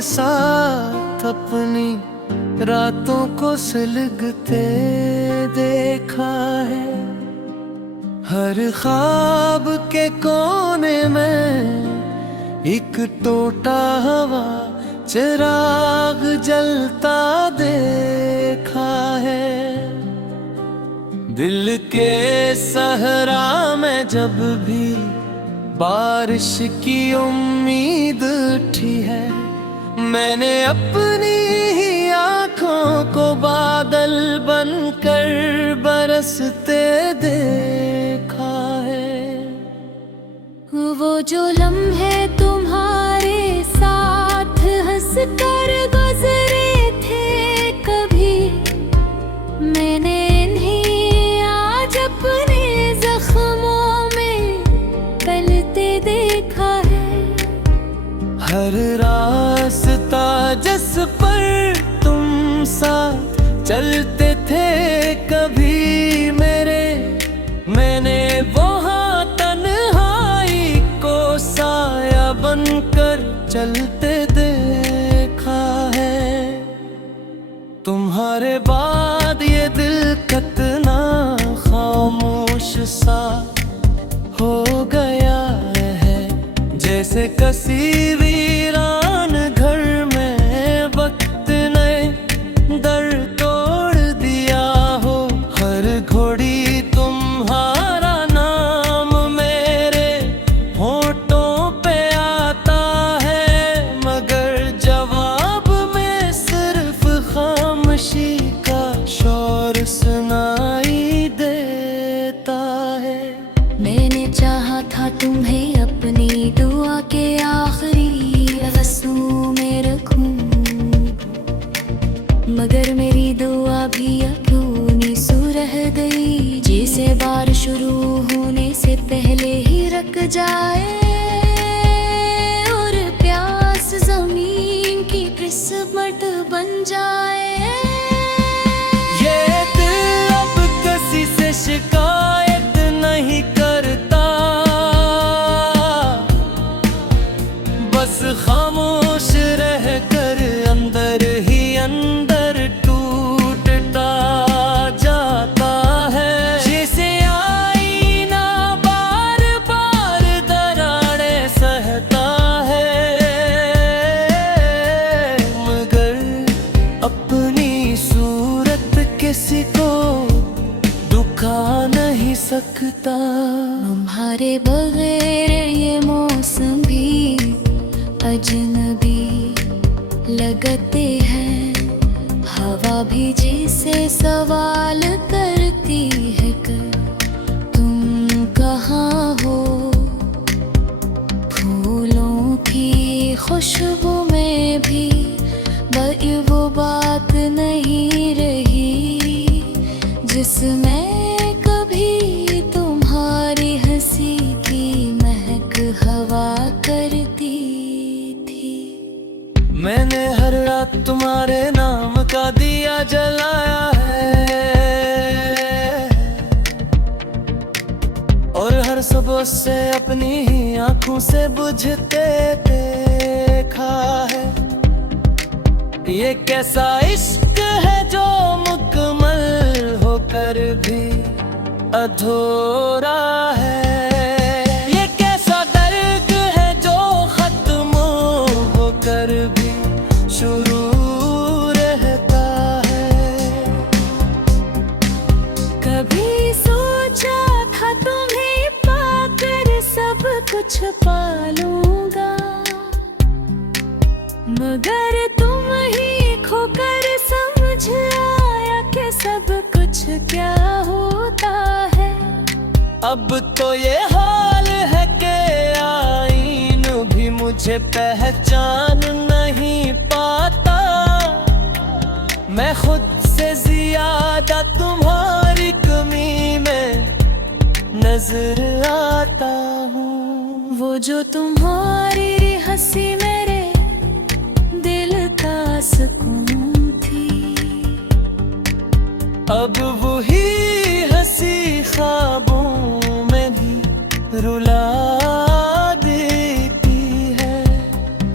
के साथ अपनी रातों को सुलगते देखा है। हर ख्वाब के कोने में एक टूटा हुआ चिराग जलता देखा है। दिल के सहरा में जब भी बारिश की उम्मीद उठी है, मैंने अपनी ही आँखों को बादल बनकर बरसते देखा है। वो जो लम्हे तुम्हारे साथ हंस कर गुजरे थे कभी, मैंने इन्हें आज अपने जख्मों में पलते देखा है। हर रास्ता जिस पर तुम साथ चलते थे कभी मेरे, मैंने वहाँ तन्हाई को साया बनकर चलते देखा है। तुम्हारे बाद ये दिल कितना खामोश सा हो गया है, जैसे कसी वीरान घर में वक्त ने दर तोड़ दिया हो। हर घड़ी तुम्हारा नाम मेरे होठों पे आता है, मगर जवाब में सिर्फ खामोशी का शोर सुनाई देता है। मैंने चाहा था तुम्हें अपनी दुआ के आखिरी रस्मों में रखूं, मगर मेरी दुआ भी अधूरी सी रह गई, जैसे बार शुरू होने से पहले ही रुक जाए और प्यास जमीन की किस्मत बन जाए। ये दिल अब किसी से शिकायत नहीं करता, बस खामोश रह कर अंदर ही अंदर टूटता जाता है। जैसे आईना बार बार दरारें सहता है, मगर अपनी सूरत किसी को दुखा नहीं सकता। तुम्हारे बगैर ये मौसम भी अजनबी लगते हैं, हवा भी जिसे सवाल करती है कर तुम कहाँ हो। फूलों की खुशबू में भी वो बात नहीं रही जिसमें कभी तुम्हारी हंसी की महक हवा करती थी। मैंने हर रात तुम्हारे नाम का दिया जलाया है, और हर सुबह से अपनी ही आंखों से बुझते देखा है। ये कैसा इश्क है जो मुकम्मल होकर भी अधूरा है, ये कैसा दर्द है जो खत्म होकर भी शुरू रहता है। कभी सोचा था तुम्हें पाकर सब कुछ पालूंगा, मगर तुम ही खोकर समझ आया कि सब कुछ क्या होता है। अब तो ये हाल है कि आईन भी मुझे पहचान नहीं पाता, मैं खुद से ज्यादा तुम्हारी कमी में नजर आता हूँ। वो जो तुम्हारी हंसी मेरे दिल का सुकून थी, अब वही हंसी ख्वाबों में भी रुला देती है।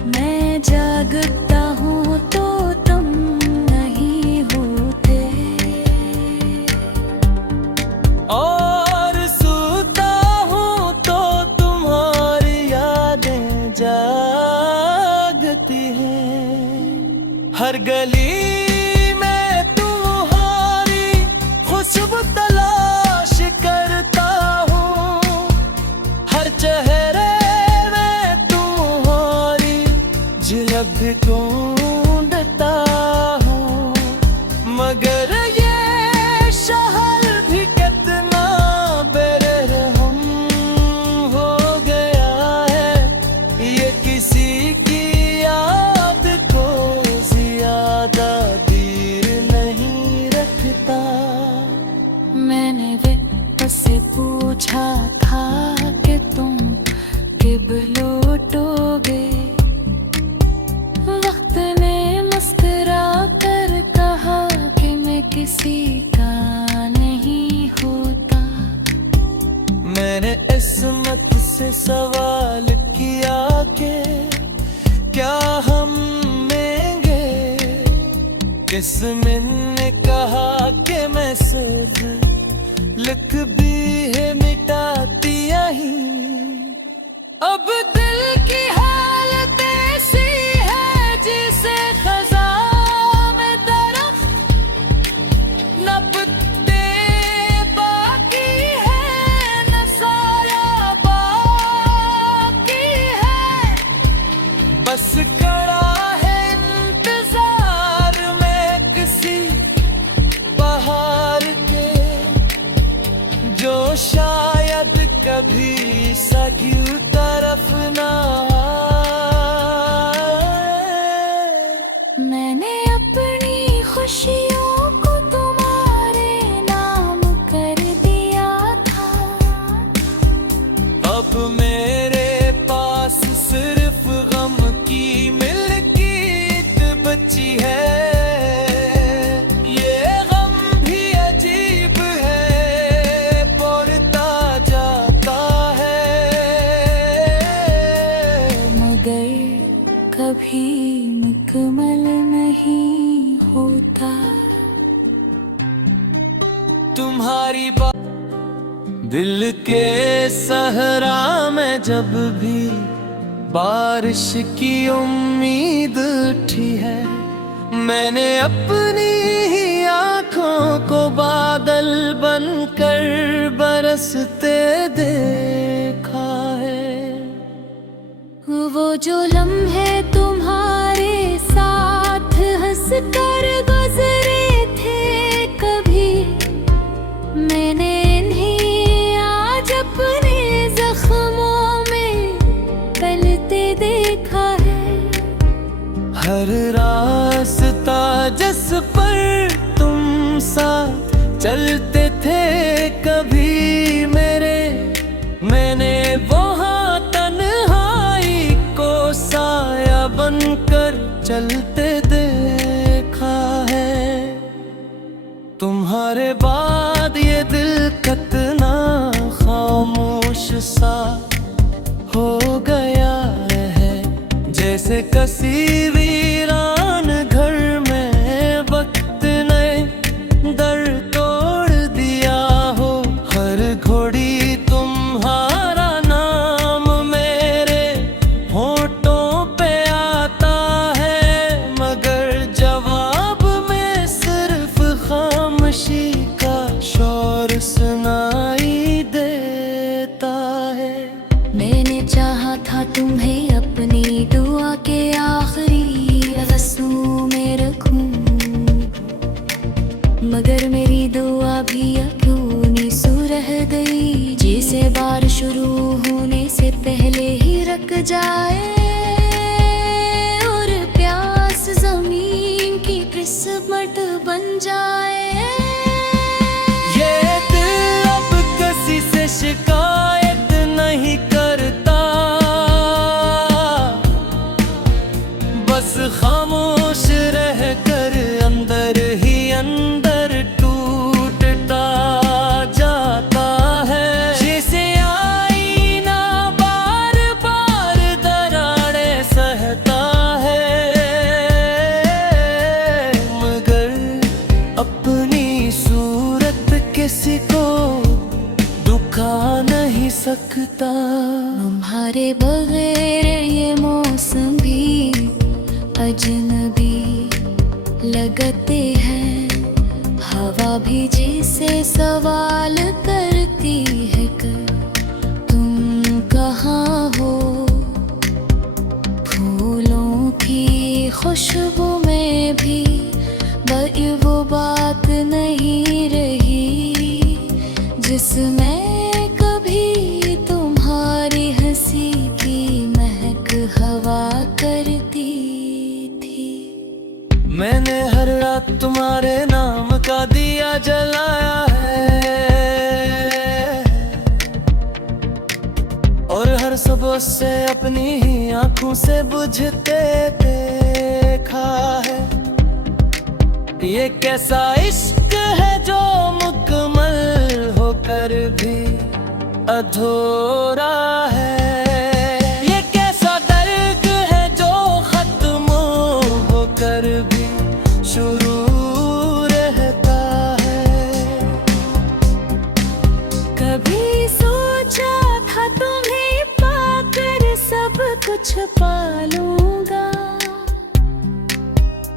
मैं जागता गली में तुम्हारी खुशबू तलाश करता हूँ, हर चेहरे में तुम्हारी झलक भी ढूंढता हूँ। मगर ये शहर भी कितना बेरहम हो गया है, ये किसी की याद को ज्यादा देर नहीं रखता। मैंने वित्त से पूछा था कि तुम कब लौटोगे, वक्त ने मुस्कुरा कर कहा कि मैं किसी का नहीं होता। मैंने इस्मत से सवाल किया कि क्या हम मिलेंगे, किस्मत ने कहा कि मैं सिर्फ लिख भी है मिटाती यहीं। अब दिल की हालत ऐसी है जिसे खज़ां में दरख्त न पत्ते बाकी है, न साया बाकी है, बस खड़ा है इंतजार में किसी बहार के, जो शायद कभी सगी तरफ ना आए। मैंने अपनी खुशियों को तुम्हारे नाम कर दिया था। अब मेरे पास सिर्फ गम की मिल्कियत बची है, ये गम भी अजीब है, बढ़ता जाता है। मगर कभी मुकम्मल नहीं होता। तुम्हारी बात दिल के सहरा में जब भी बारिश की उम्मीद उठी है, मैंने अपनी ही आँखों को बादल बनकर बरसते देखा है। वो जो लम्हे तुम्हारे साथ हंस कर गुजरे थे कभी, मैंने इन्हें आज अपने जख्मों में पलते देखा है। हर रास्ता जिस पर तुम साथ चलते थे कभी मेरे, मैंने वहाँ तन्हाई को साया बनकर चलते देखा है। तुम्हारे बाद ये दिल कितना खामोश सा हो गया है, जैसे किसी वीरान घर में वक्त ने दर तोड़ दिया हो। हर घड़ी तुम्हारा नाम मेरे होठों पे आता है, मगर जवाब में सिर्फ खामोशी का शोर सुनाई देता है। मैंने चाहा था तुम्हें अपनी दुआ के आखिरी रस्मों में रखूं, मगर मेरी दुआ भी अधूरी सी रह गई, जिसे बार शुरू होने से पहले ही रख जाए और प्यास जमीन की किस्मत बन जाए। ये दिल अब किसी से शिकायत नहीं करता, बस खामोश रह कर अंदर ही अंदर टूटता जाता है। जैसे आईना बार बार दरारें सहता है, मगर अपनी सूरत किसी को दुखा नहीं सकता। तुम्हारे बगैर ये मौसम भी अजनबी लगते हैं। हवा भी जिसे सवाल करती है कर तुम कहाँ हो। फूलों की खुशबू में भी वो बात नहीं रही जिसमें कभी तुम्हारी हंसी की महक हवा करती थी। मैंने हर रात तुम्हारे नाम का दिया जलाया है और हर सुबह से अपनी ही आंखों से बुझते देखा है। ये कैसा इश्क है जो मुकम्मल होकर भी अधूरा है। ये कैसा दर्द है जो खत्म होकर भी शुरू रहता है। कभी सोचा था तुम्हें पाकर सब कुछ पालूंगा,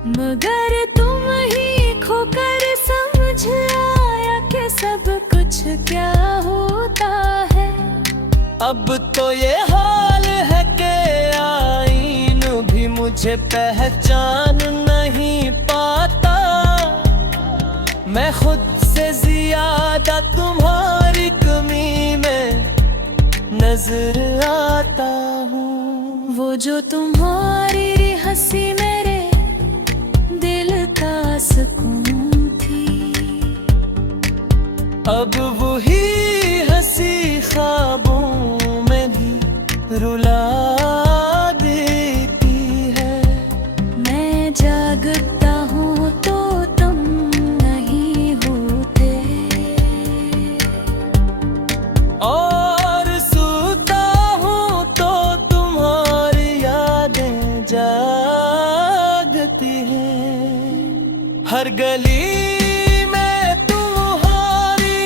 मगर तुम ही खोकर समझ आया कि सब कुछ क्या होता है। अब तो ये हाल है कि आईन भी मुझे पहचान नहीं पाता। मैं खुद से ज्यादा तुम्हारी कमी में नजर आता हूँ। वो जो तुम्हारी हंसी मेरे दिल का सुकून थी, अब वही हंसी ख्वाबों में भी रुला देती है। मैं जागता हूँ तो तुम नहीं होते, और सोता हूँ तो तुम्हारी यादें जागती हैं। हर गली में तुम्हारी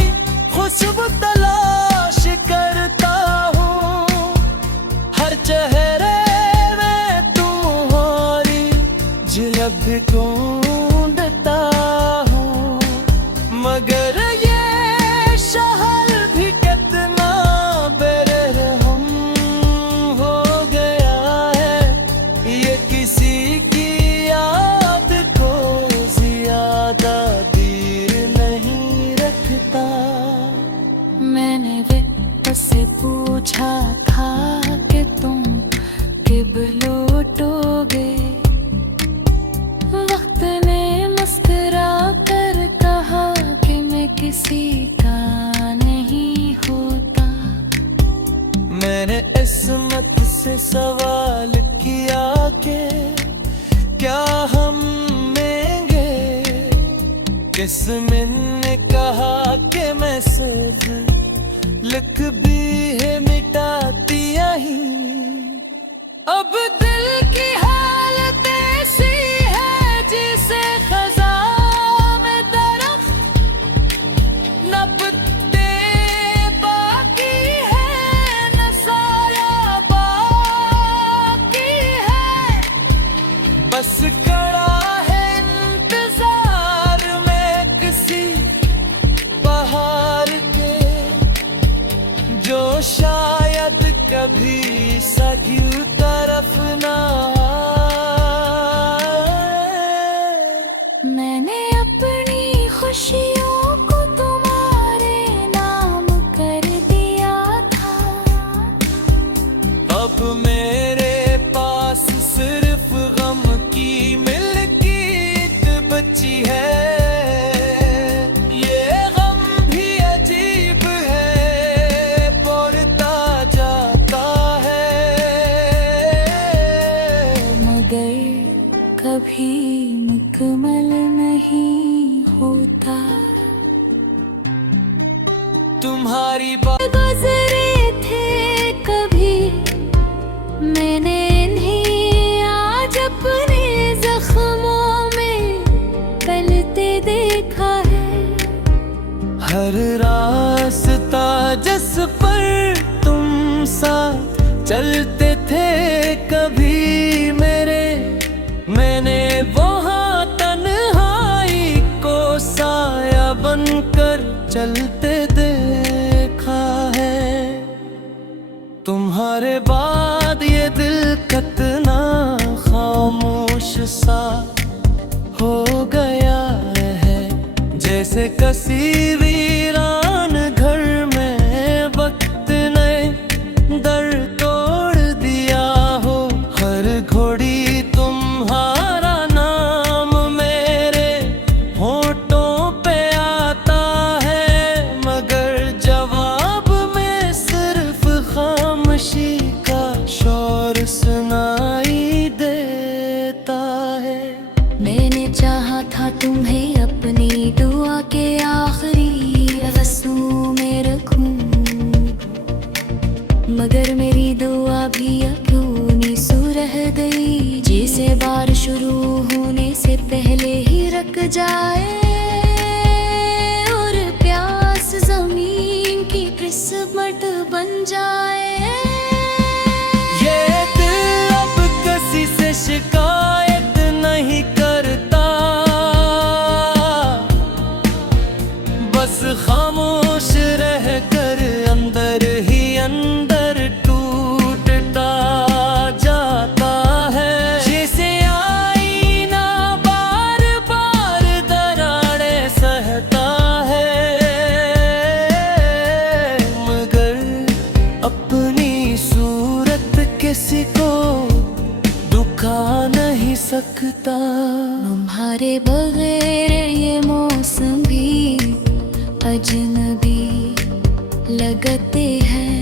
खुशबू तलाश करता हूँ, हर चेहरे में तुम्हारी झलक ढूंढता हूँ। मगर ये शहर भी कितना बेरहम हो गया है। ये किसी की याद को ज्यादा देर नहीं रखता। मैंने वे से पूछा था कि तुम कब लौटोगे। वक्त ने मुस्कुरा कर कहा कि मैं किसी का नहीं होता। मैंने इस्मत से सवाल किया कि क्या हम मिलेंगे। किस्मत ने कहा कि मैं सिर्फ लिख भी है मिटाती ही। अब दिल की हालत ऐसी है जिसे खज़ां में दरख्त न पत्ते बाकी है न साया बाकी है। बस खड़ा है इंतजार में किसी पहाड़ के जो शायद कभी सगी तरफ ना आए। मैंने अपनी खुशियों को तुम्हारे नाम कर दिया था। अब मेरे पास सिर्फ गम की मिल्कियत बची है। ये गम भी अजीब है, बढ़ता जाता है। मगर कभी मुकम्मल नहीं होता। तुम्हारी बात गुजरे थे कभी, मैंने इन्हें आज अपने जख्मों में पलते देखा है। हर रास्ता जिस पर तुम साथ चलते थे कभी मेरे, मैंने वहाँ तन्हा तुम्हारे बाद ये दिल कितना खामोश सा हो गया है, जैसे कसी वीरान घर में वक्त ने दर तोड़ दिया हो। हर घड़ी तुम्हारा नाम मेरे होठों पे आता है, मगर जवाब में सिर्फ खामोशी का शोर सुनाई देता है। मैंने चाहा था तुम्हें अपनी दुआ के आखिरी आंसू में रखूं, मगर मेरी दुआ भी अधूरी सी रह गई, जैसे बार शुरू होने से पहले ही रुक जाए और प्यास जमीन की किस्मत बन जाए। ये दिल अब किसी से शिकायत नहीं करता, बस खामोश रह कर अंदर ही अंदर टूटता जाता है। जैसे आईना बार बार दरारें सहता है, मगर अपनी सूरत किसी को दुखा नहीं सकता। तुम्हारे बगैर ये मौसम भी अजनबी लगते हैं,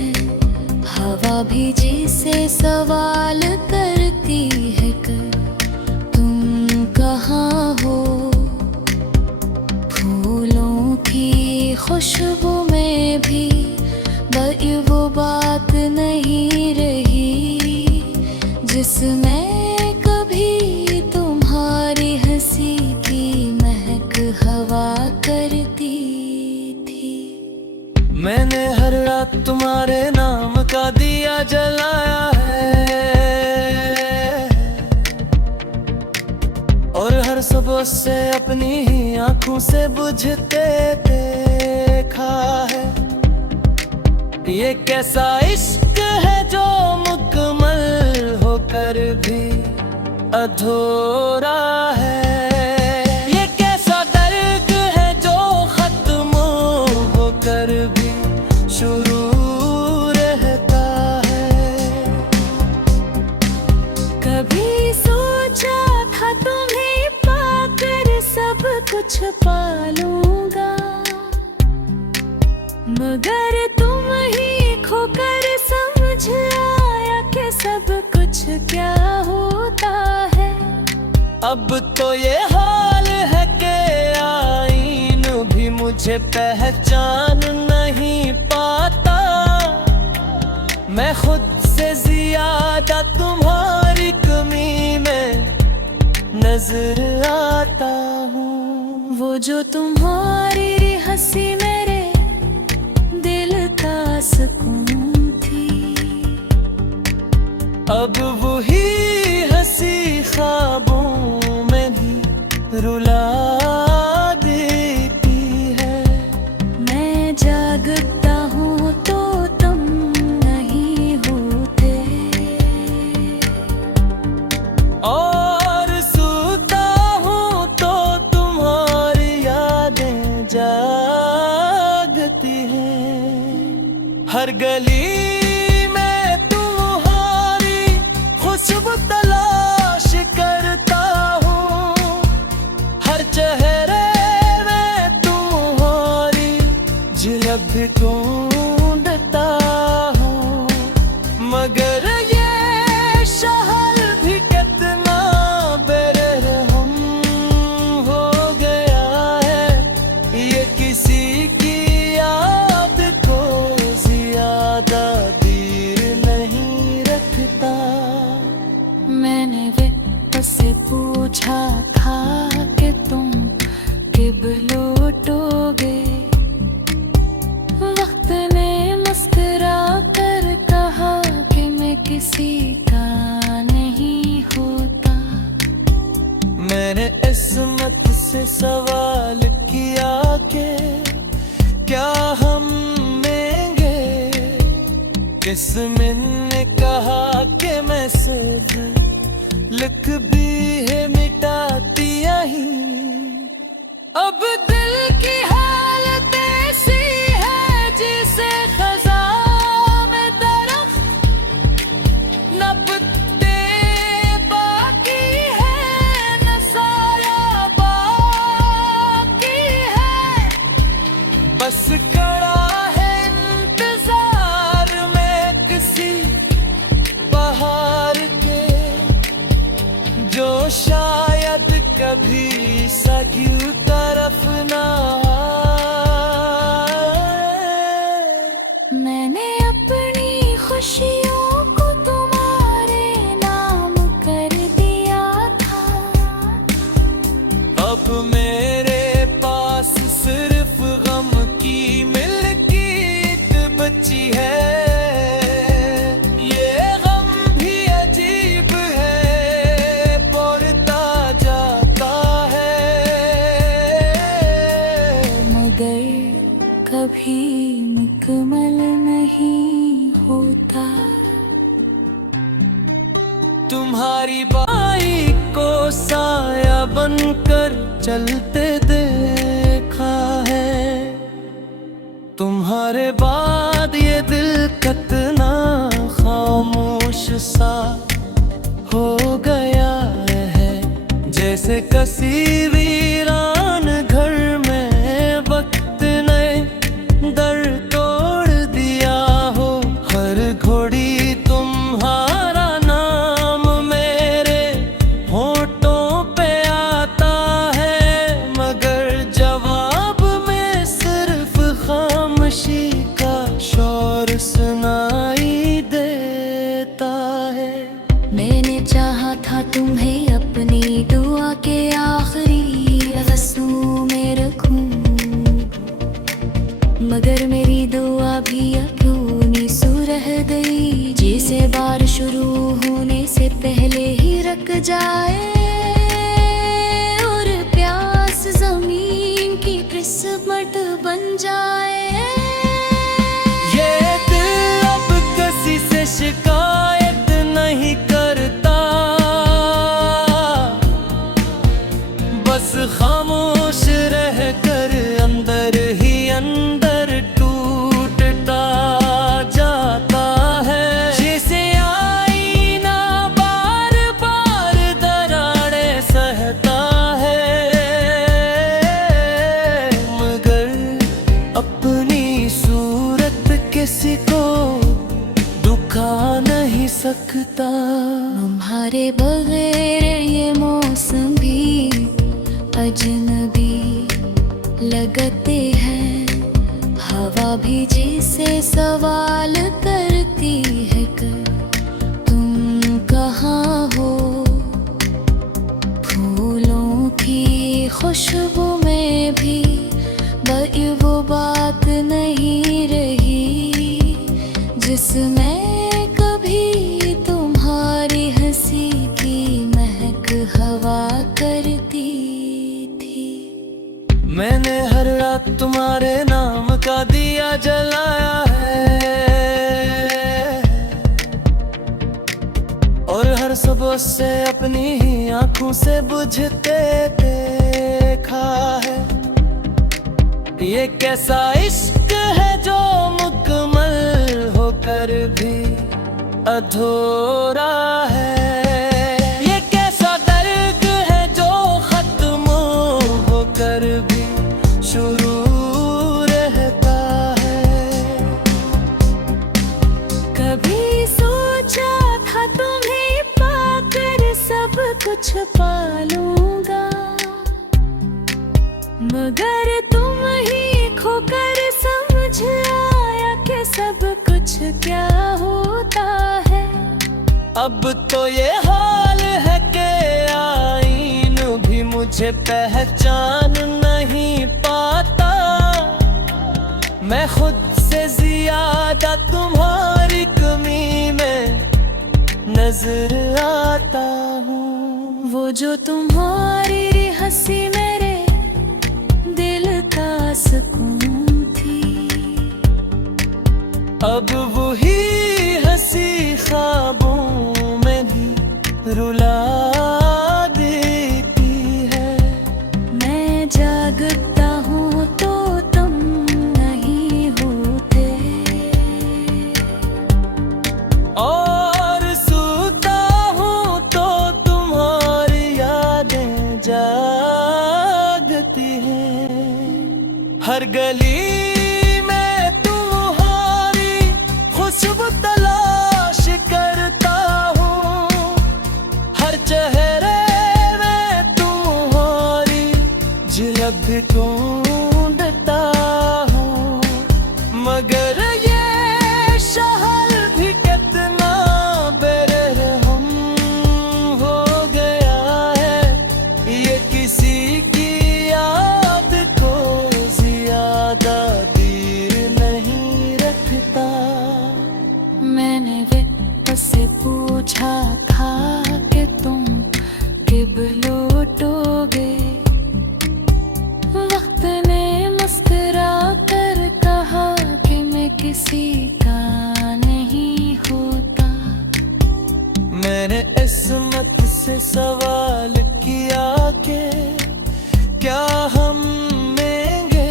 हवा भी जिसे सवाल करती है कर तुम कहाँ हो। फूलों की खुशबू में भी वो बात नहीं रही जिसमें कभी तुम्हारी हंसी की महक हवा करती थी। मैंने हर रात तुम्हारे नाम का दिया जलाया है, और हर सुबह से अपनी ही आंखों से बुझते देखा है। ये कैसा इश्क है जो मुकम्मल होकर भी अधूरा है, ये कैसा दर्द है जो खत्म होकर भी शुरू रहता है। कभी सोचा था तुम्हें पाकर सब कुछ पालूंगा, मगर तुम ही खोकर समझ आया कि सब कुछ क्या होता है। अब तो ये हाल है कि आईन भी मुझे पहचान नहीं पाता, मैं खुद से ज्यादा तुम्हारी कमी में नजर आता हूँ। वो जो तुम्हारी हंसी मेरे दिल का सुकून थी, अब वही हंसी ख्वाबों में भी रुला देती है। मैं जागता हूँ तो तुम नहीं होते, और सोता हूँ तो तुम्हारी यादें जागती हैं। हर गली में तुम्हारी खुशबू तलाश करता हूँ, हर चेहरे में तुम्हारी झलक भी ढूंढता हूँ, मगर ये शहर भी कितना बेरहम हो गया है, ये किसी की याद को ज्यादा देर नहीं रखता। मैंने वित्त से पूछा था कि तुम कब लौटोगे, वक्त किस्मत ने कहा कि मैं सिर्फ लिख भी है मिटाती यहीं। अब दिल की हालत ऐसी है जिसे खज़ां में दरख्त न पत्ते बाकी है न साया बाकी है। बस कड़ा है इंतजार में किसी बहार के जो शायद कभी सगी तरफ ना आए। मैंने अपनी खुशियों को तुम्हारे नाम कर दिया था। अब मेरे पास सिर्फ गम की मिल्कियत बची है। ये गम भी अजीब है, बढ़ता जाता है। मगर कभी मुकम्मल नहीं होता। तुम्हारी बाई को साया बनकर चलते देखा है। तुम्हारे बाद ये दिल कितना खामोश सा हो गया है। जैसे किसी वीरान घर में वक्त ने दर तोड़ दिया हो। हर घड़ी तुम्हारा नाम मेरे होठों पे आता है, मगर जवाब में सिर्फ खामोशी का शोर सुनाई देता है। मैंने चाहा था तुम्हें अपनी दुआ के आखिरी रस्मों में रखूं, मगर मेरी दुआ भी अधूरी सी रह गई। जैसे बार शुरू होने से पहले ही रुक जाए और प्यास जमीन की किस्मत बन जाए। ये दिल अब किसी से शिकायत नहीं करता, बस खामोश रह कर अंदर ही अंदर टूटता जाता है। जैसे आईना बार बार दरारें सहता है, मगर अपनी सूरत किसी को दुखा नहीं सकता। तुम्हारे बगैर ये मौसम भी अजनबी लगते हैं। हवा भी जिसे सवाल करती है कर तुम कहाँ हो। फूलों की खुशबू में भी वो बात नहीं रही जिसमें कभी तुम्हारी हंसी की महक हवा करती थी। मैंने हर रात तुम्हारे नाम का दिया जलाया है, और हर सुबह से अपनी ही आंखों से बुझते देखा है। ये कैसा इश्क है जो मुकम्मल होकर भी अधूरा है। ये कैसा दर्द है जो खत्म होकर भी शुरू रहता है। कभी सोचा था तुम्हें पाकर सब कुछ पालूंगा, मगर तुम ही खोकर समझ आया कि सब कुछ क्या होता है। अब तो ये हाल है कि आईन भी मुझे पहचान नहीं पाता। मैं खुद से ज्यादा तुम्हारी कमी में नजर आता हूँ। वो जो तुम्हारी हंसी मेरे दिल का सुकून थी, अब वही हर गली में तुम्हारी खुशबू तलाश करता हूँ, हर चेहरे में तुम्हारी झलक भी ढूंढता हूँ। मगर ये शहर भी कितना बेरहम हो गया है, ये किसी की याद को ज्यादा देर नहीं रखता। मैंने वित्त से पूछा था कि तुम कब लौटोगे, वक्त ने मुस्कुरा कर कहा कि मैं किसी का नहीं होता। मैंने इस्मत से सवाल किया कि क्या हम मिलेंगे,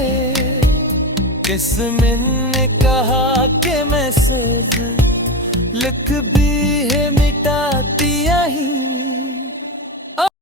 किस्मत ने कहा कि मैं सिर्फ लिख भी